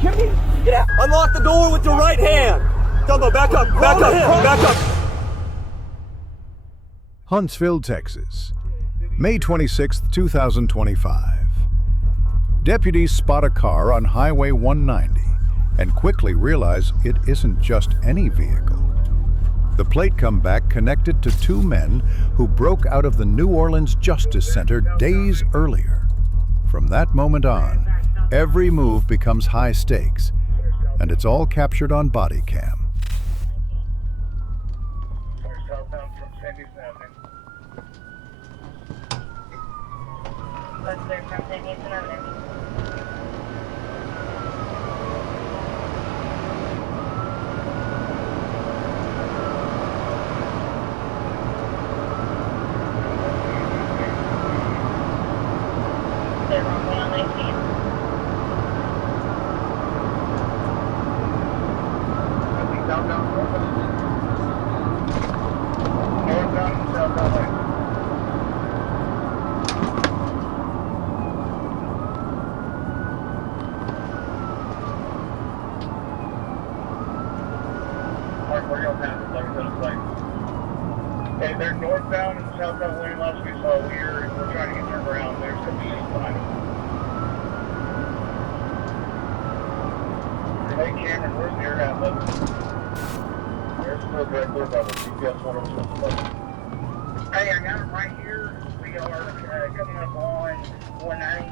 kidding me? Get out! Unlock the door with your right hand! Jumbo, back up! Back up! Back up! Huntsville, Texas, May 26, 2025. Deputies spot a car on Highway 190 and quickly realize it isn't just any vehicle. The plate comeback connected to two men who broke out of the New Orleans Justice Center days earlier. From that moment on, every move becomes high stakes, and it's all captured on Bodycam. Okay, they're northbound and southbound lane last we saw. We're trying to get turned around. There's some being behind them. Hey Cameron, where's the air at, bud? There's still right there by the GPS 107. Hey, I got it right here. We are coming up on 190.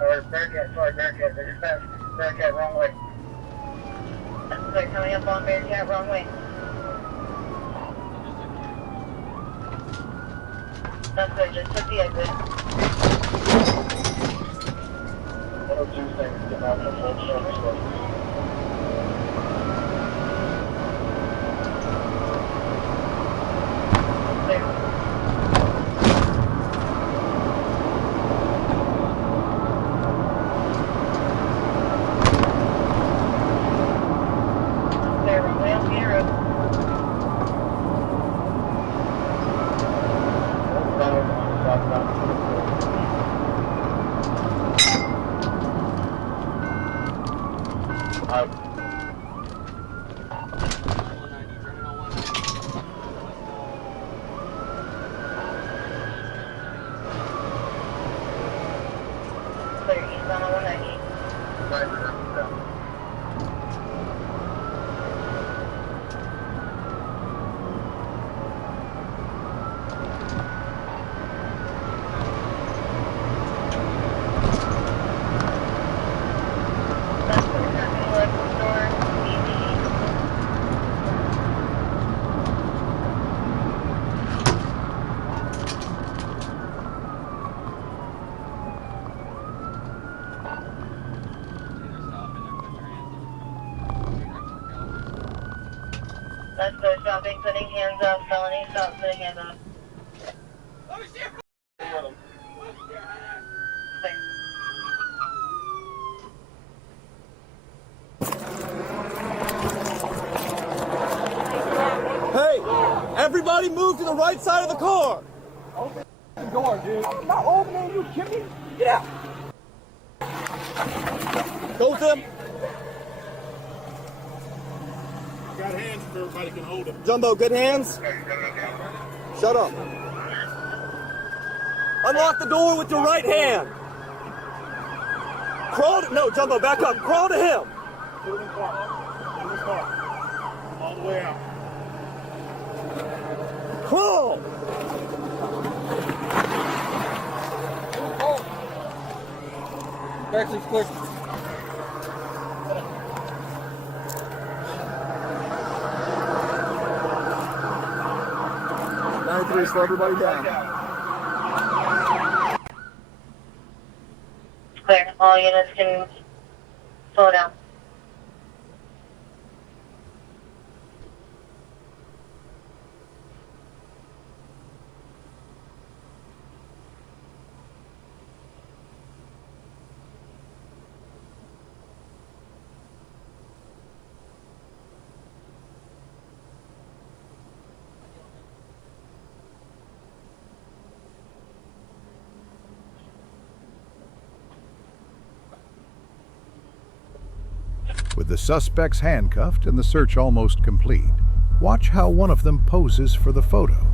Or Bearcat, sorry, Bearcat. They just passed Bearcat wrong way. They're coming up on Bearcat wrong way. That's good, just took the exit. 102 seconds, get out of the full service. Let's go stopping, putting hands up. Felony, stop, putting hands up. Hey! Everybody move to the right side of the car! Open the door, dude. I'm not opening. You kidding me? Get out! Go with them! Got hands if everybody can hold them. Jumbo, good hands? Shut up. Unlock the door with your right hand! Crawl to... No, Jumbo, back up. Crawl to him! Put them in the car. Put them in the car. All the way out. Crawl! Actually, clear. Slow everybody down. Clear. All units can slow down. With the suspects handcuffed and the search almost complete, watch how one of them poses for the photo,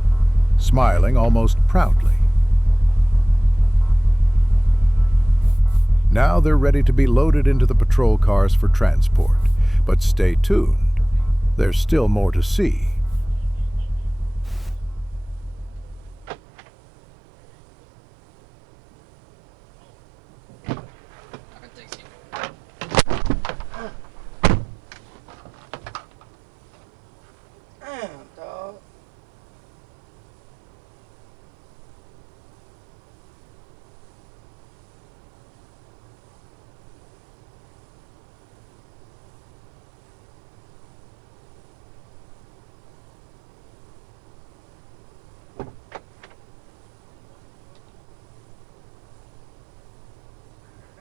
smiling almost proudly. Now they're ready to be loaded into the patrol cars for transport. But stay tuned. There's still more to see. Damn, dog.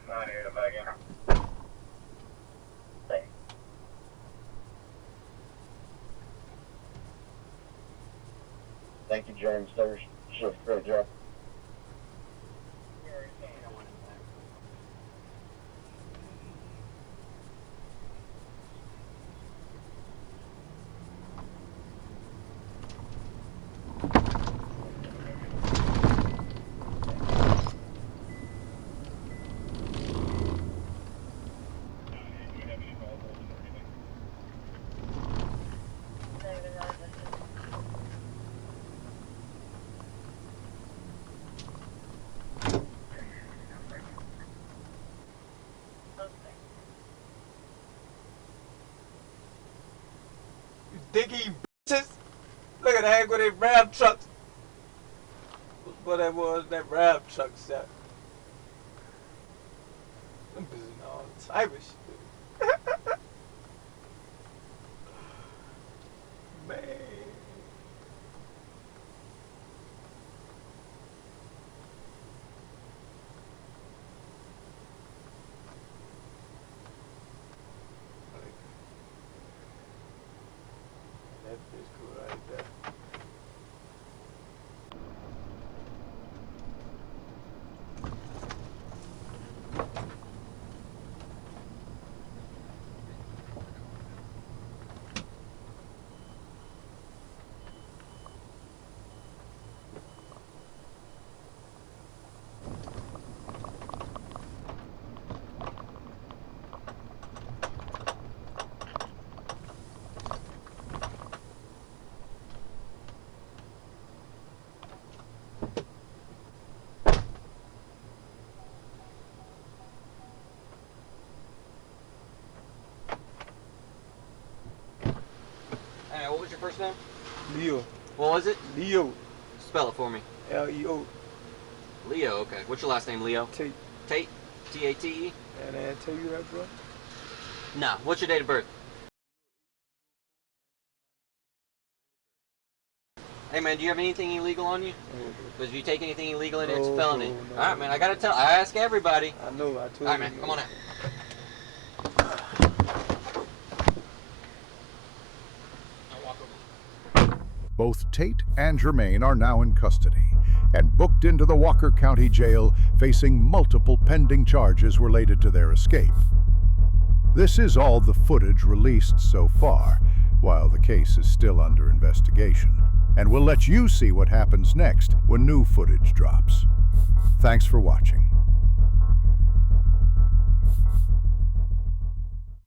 Not here to back in. Thank you, James. There's shift great job. Dicky bitches. Look at the heck with that Ram truck. What that was, that Ram truck shot. Them bitches all type of shit. Man. That bitch cool right there. Hey, what was your first name? Leo. What was it? Leo. Spell it for me. Leo. Leo, okay. What's your last name, Leo? Tate. Tate? T-A-T-E? And I tell you that, bro. Nah. What's your date of birth? Hey, man, do you have anything illegal on you? Because if you take anything illegal in there, it's a felony. No. All right, man, I ask everybody. I know, I told you. All right, man, come on out. Both Tate and Germain are now in custody and booked into the Walker County Jail, facing multiple pending charges related to their escape. This is all the footage released so far, while the case is still under investigation, and we'll let you see what happens next when new footage drops. Thanks for watching.